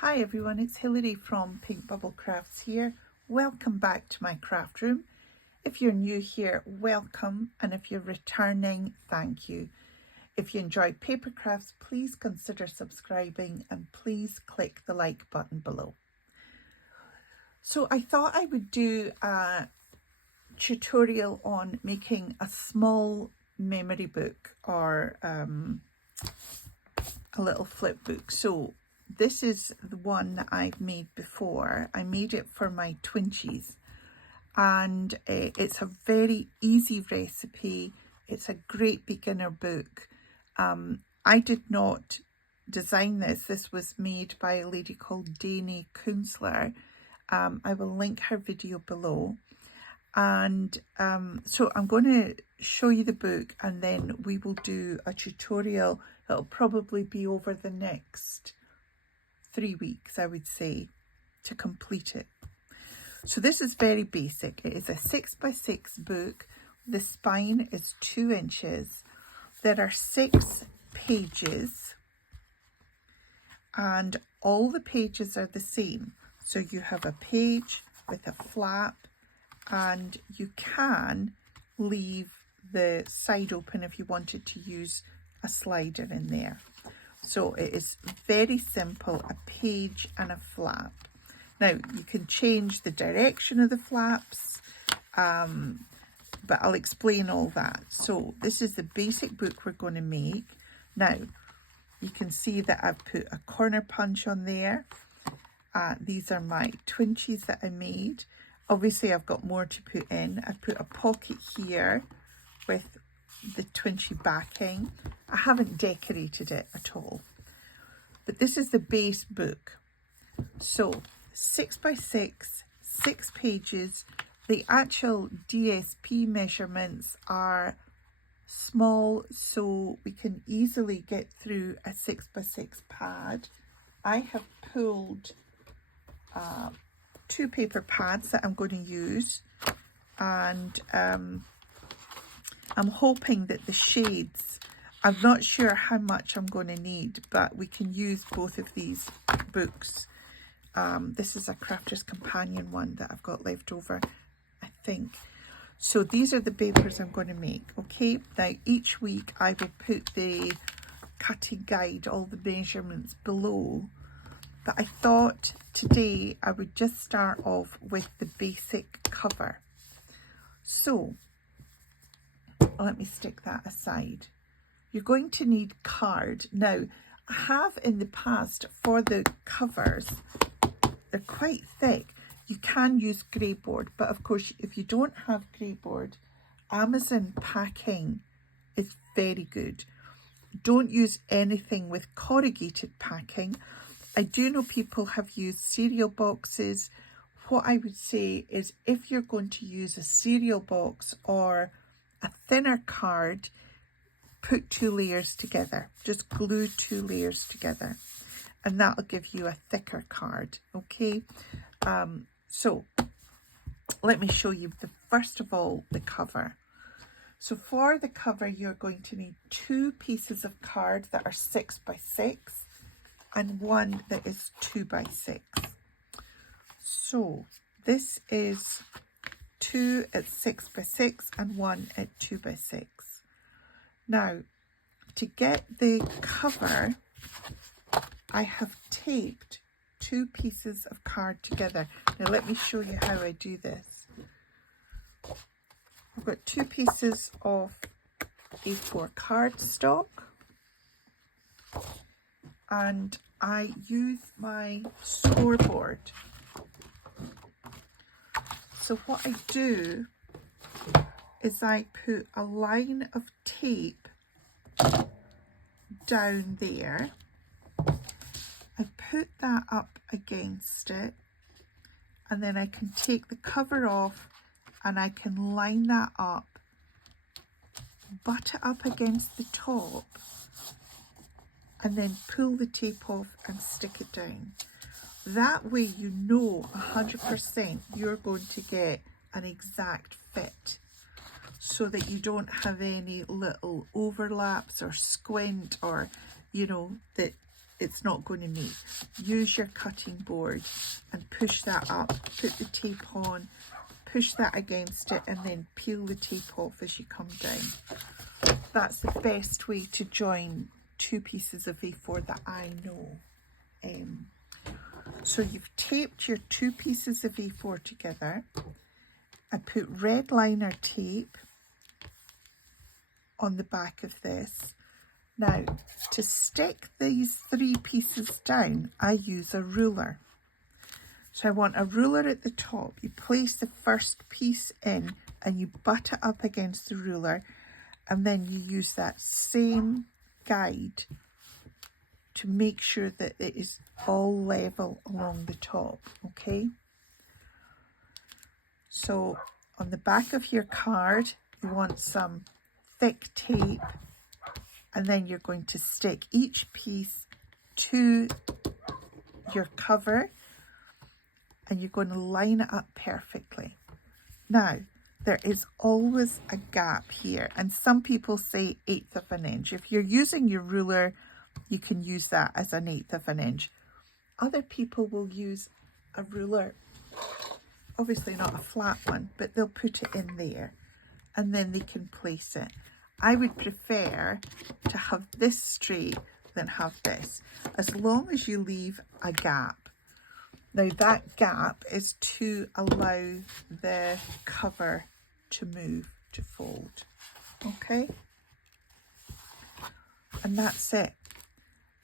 Hi everyone, it's Hilary from Pink Bubble Crafts here. Welcome back to my craft room. If you're new here, welcome, and if you're returning, thank you. If you enjoyed paper crafts, please consider subscribing and please click the like button below. So I thought I would do a tutorial on making a small memory book or a little flip book. So this is the one that I've made before. I made it for my twinsies, and it's a very easy recipe. It's a great beginner book. I did not design this. This was made by a lady called Dani Kunzler. I will link her video below. And so I'm going to show you the book, and then we will do a tutorial. It'll probably be over the next 3 weeks, I would say, to complete it. So this is very basic. It is a 6x6 book. The spine is 2 inches. There are 6 pages, and all the pages are the same. So you have a page with a flap, and you can leave the side open if you wanted to use a slider in there. So it is very simple, a page and a flap. Now you can change the direction of the flaps, but I'll explain all that. So this is the basic book we're going to make. Now you can see that I've put a corner punch on there. These are my twinsies that I made. Obviously I've got more to put in. I've put a pocket here with the twinsie backing. I haven't decorated it at all, but this is the base book. So 6x6, 6 pages. The actual DSP measurements are small, so we can easily get through a 6x6 pad. I have pulled 2 paper pads that I'm going to use, and I'm hoping that the shades, I'm not sure how much I'm going to need, but we can use both of these books. This is a Crafter's Companion one that I've got left over, I think. So these are the papers I'm going to make. Okay, now each week I will put the cutting guide, all the measurements below, but I thought today I would just start off with the basic cover. So let me stick that aside. You're going to need card. Now, I have in the past for the covers, they're quite thick. You can use Greyboard, but of course, if you don't have Greyboard, Amazon packing is very good. Don't use anything with corrugated packing. I do know people have used cereal boxes. What I would say is if you're going to use a cereal box or a thinner card, put 2 layers together. Just glue 2 layers together, and that'll give you a thicker card. Okay, so let me show you first of all the cover. So for the cover, you're going to need 2 pieces of card that are 6x6 and 1 that is 2x6. So this is 2 at 6x6 and 1 at 2x6. Now, to get the cover, I have taped 2 pieces of card together. Now let me show you how I do this. I've got 2 pieces of A4 cardstock, and I use my scoreboard. So what I do is I put a line of tape down there. I put that up against it, and then I can take the cover off and I can line that up, butt it up against the top, and then pull the tape off and stick it down. That way you know 100% you're going to get an exact fit, so that you don't have any little overlaps or squint, or you know, that it's not going to meet. Use your cutting board and push that up, put the tape on, push that against it, and then peel the tape off as you come down. That's the best way to join two pieces of A4 that I know. So you've taped your two pieces of A4 together. I put red liner tape on the back of this. Now, to stick these three pieces down, I use a ruler. So I want a ruler at the top. You place the first piece in and you butt it up against the ruler, and then you use that same guide to make sure that it is all level along the top, okay? So on the back of your card, you want some thick tape, and then you're going to stick each piece to your cover, and you're going to line it up perfectly. Now, there is always a gap here, and some people say 1/8 of an inch. If you're using your ruler, you can use that as an 1/8 of an inch. Other people will use a ruler, obviously not a flat one, but they'll put it in there and then they can place it. I would prefer to have this straight than have this, as long as you leave a gap. Now that gap is to allow the cover to move, to fold, okay? And that's it.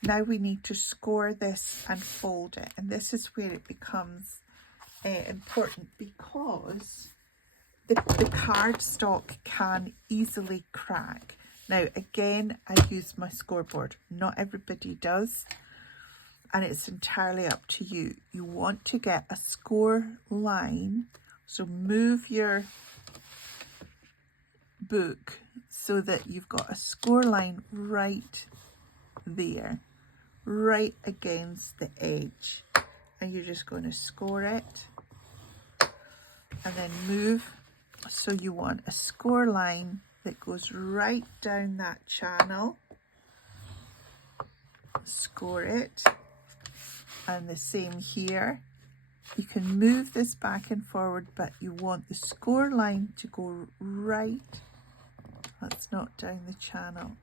Now we need to score this and fold it, and this is where it becomes important, because the cardstock can easily crack. Now again, I use my scoreboard. Not everybody does, and it's entirely up to you. You want to get a score line, so move your book so that you've got a score line right there, right against the edge, and you're just going to score it and then move. So you want a score line that goes right down that channel, score it, and the same here. You can move this back and forward, but you want the score line to go right, that's not down the channel,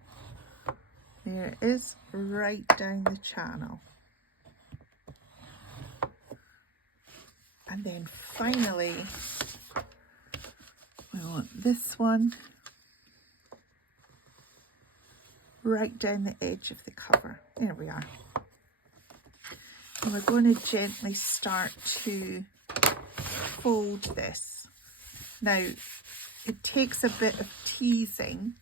there it is, right down the channel. And then finally, we want this one right down the edge of the cover. There we are. And we're going to gently start to fold this. Now, it takes a bit of teasing.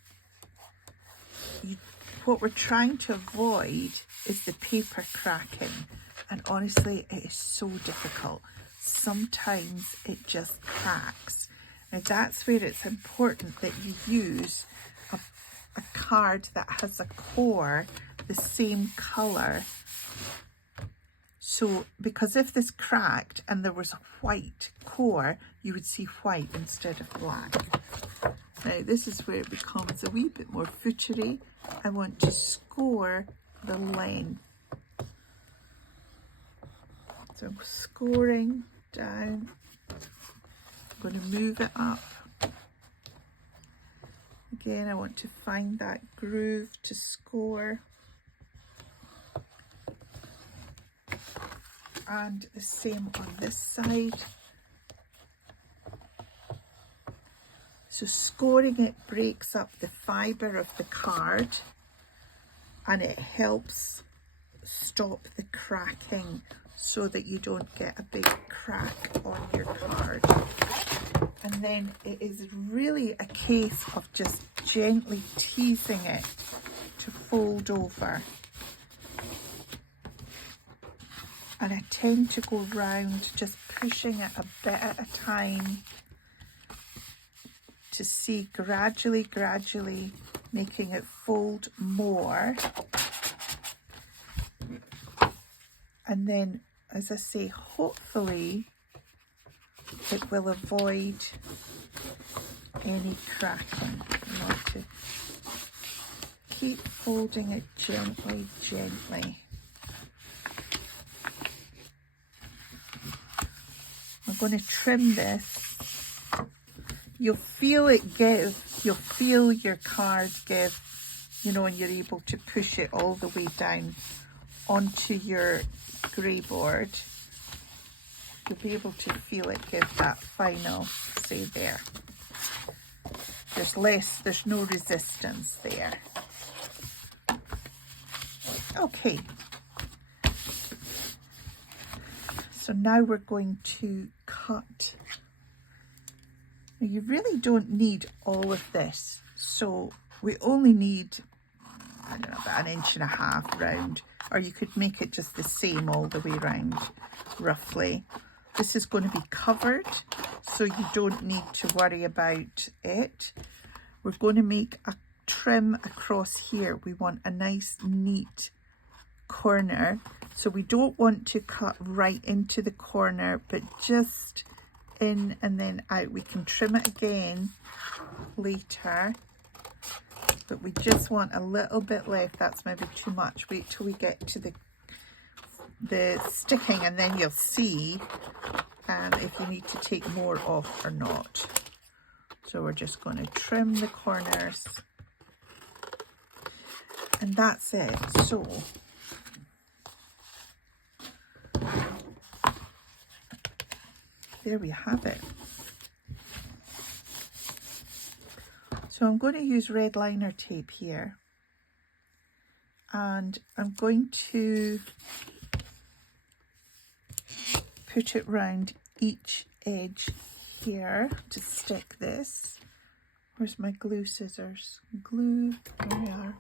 What we're trying to avoid is the paper cracking, and honestly, it is so difficult. Sometimes it just cracks. Now that's where it's important that you use a card that has a core the same colour. So, because if this cracked and there was a white core, you would see white instead of black. Now this is where it becomes a wee bit more footery. I want to score the length. So I'm scoring down. I'm going to move it up. Again, I want to find that groove to score. And the same on this side. So scoring it breaks up the fibre of the card, and it helps stop the cracking so that you don't get a big crack on your card. And then it is really a case of just gently teasing it to fold over. And I tend to go round, just pushing it a bit at a time to see gradually making it fold more. And then, as I say, hopefully it will avoid any cracking. You want to keep folding it gently. going to trim this. You'll feel it give, you'll feel your card give, you know, and you're able to push it all the way down onto your Greyboard. You'll be able to feel it give that final, say there. There's no resistance there. Okay. So now we're going to cut. Now you really don't need all of this. So we only need, I don't know, about 1.5 inches round, or you could make it just the same all the way round, roughly. This is going to be covered, so you don't need to worry about it. We're going to make a trim across here. We want a nice, neat corner. So we don't want to cut right into the corner, but just in and then out. We can trim it again later, but we just want a little bit left. That's maybe too much. Wait till we get to the sticking, and then you'll see if you need to take more off or not. So we're just going to trim the corners, and that's it. So there we have it. So I'm going to use red liner tape here, and I'm going to put it round each edge here to stick this. Where's my glue scissors? Glue, there we are.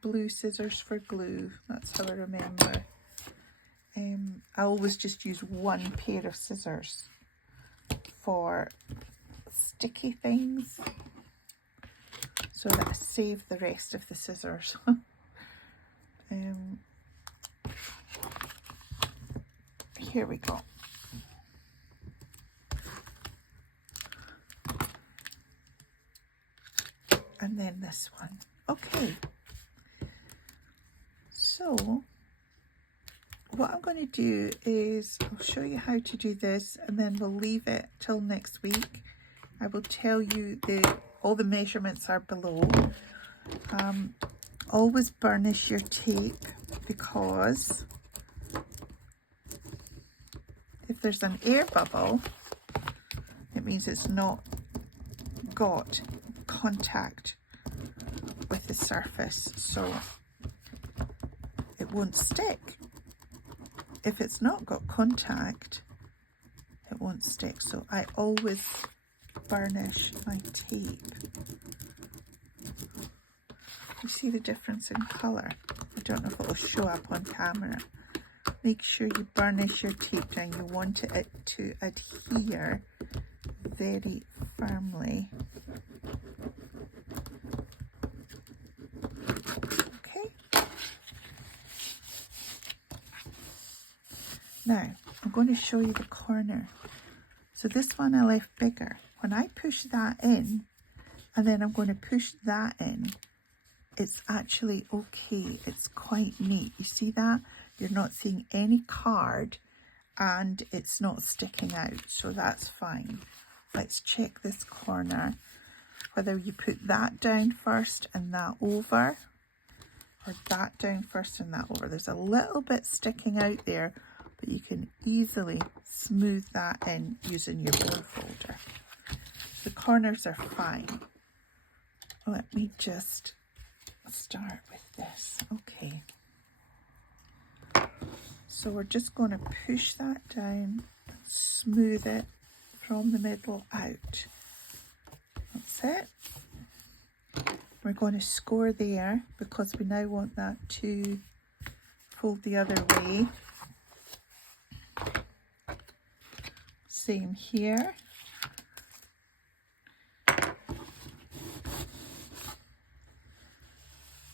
Blue scissors for glue, that's how I remember. I always just use one pair of scissors for sticky things, so that I save the rest of the scissors. Here we go. And then this one. Okay. So what I'm going to do is I'll show you how to do this, and then we'll leave it till next week. I will tell you all the measurements are below. Always burnish your tape, because if there's an air bubble, it means it's not got contact with the surface, so it won't stick. If it's not got contact, it won't stick. So I always burnish my tape. You see the difference in colour? I don't know if it will show up on camera. Make sure you burnish your tape down. You want it to adhere very firmly. Okay. Now, I'm going to show you the corner. So this one I left bigger. When I push that in, and then I'm going to push that in, it's actually okay. It's quite neat. You see that? You're not seeing any card, and it's not sticking out, so that's fine. Let's check this corner, whether you put that down first and that over, or that down first and that over. There's a little bit sticking out there, but you can easily smooth that in using your bone folder. The corners are fine. Let me just start with this. Okay. So we're just going to push that down, smooth it from the middle out. That's it. We're going to score there, because we now want that to fold the other way. Same here.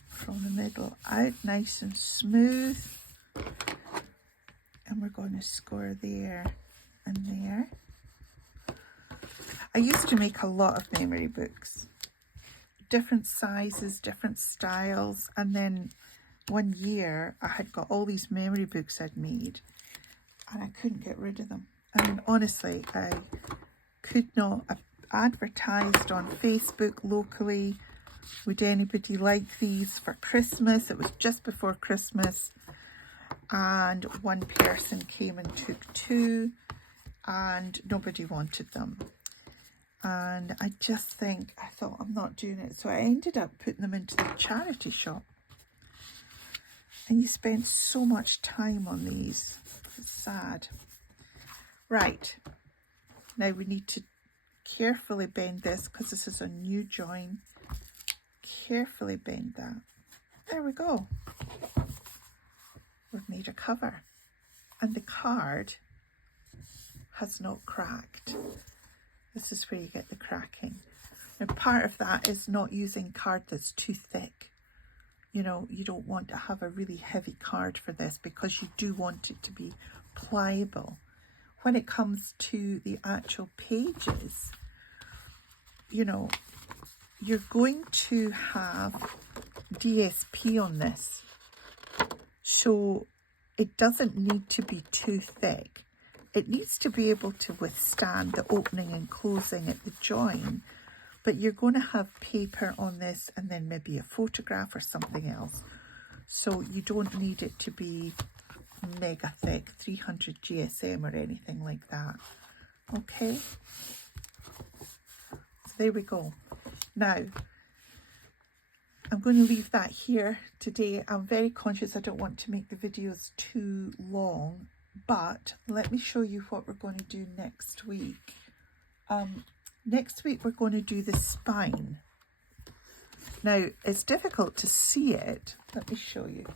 From the middle out, nice and smooth. And we're going to score there and there. I used to make a lot of memory books. Different sizes, different styles. And then one year I had got all these memory books I'd made, and I couldn't get rid of them. I mean, honestly, I could not have advertised on Facebook locally. Would anybody like these for Christmas? It was just before Christmas, and one person came and took two, and nobody wanted them. And I just think, I thought, I'm not doing it. So I ended up putting them into the charity shop. And you spend so much time on these. It's sad. Right. Now we need to carefully bend this because this is a new join. Carefully bend that. There we go. We've made a cover. And the card has not cracked. This is where you get the cracking. Now part of that is not using card that's too thick. You know, you don't want to have a really heavy card for this because you do want it to be pliable. When it comes to the actual pages, you know, you're going to have DSP on this. So it doesn't need to be too thick. It needs to be able to withstand the opening and closing at the join, but you're going to have paper on this and then maybe a photograph or something else. So you don't need it to be mega thick, 300 GSM or anything like that. Okay, so there we go. Now, I'm going to leave that here today. I'm very conscious I don't want to make the videos too long, but let me show you what we're going to do next week. Next week we're going to do the spine. Now, it's difficult to see it. Let me show you.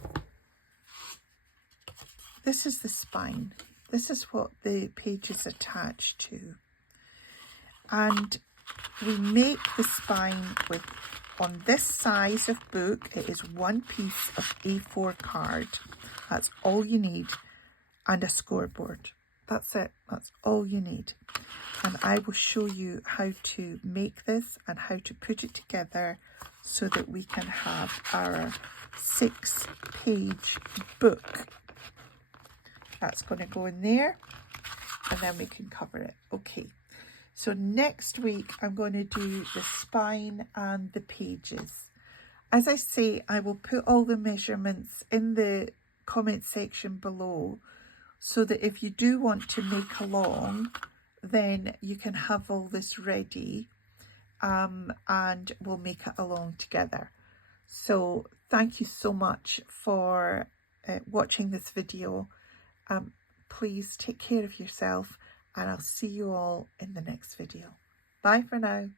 This is the spine. This is what the page is attached to. And we make the spine with, on this size of book, it is one piece of A4 card. That's all you need. And a scoreboard. That's it. That's all you need. And I will show you how to make this and how to put it together so that we can have our 6-page book. That's going to go in there and then we can cover it. Okay, so next week I'm going to do the spine and the pages. As I say, I will put all the measurements in the comment section below so that if you do want to make along, then you can have all this ready and we'll make it along together. So thank you so much for watching this video. Please take care of yourself and I'll see you all in the next video. Bye for now.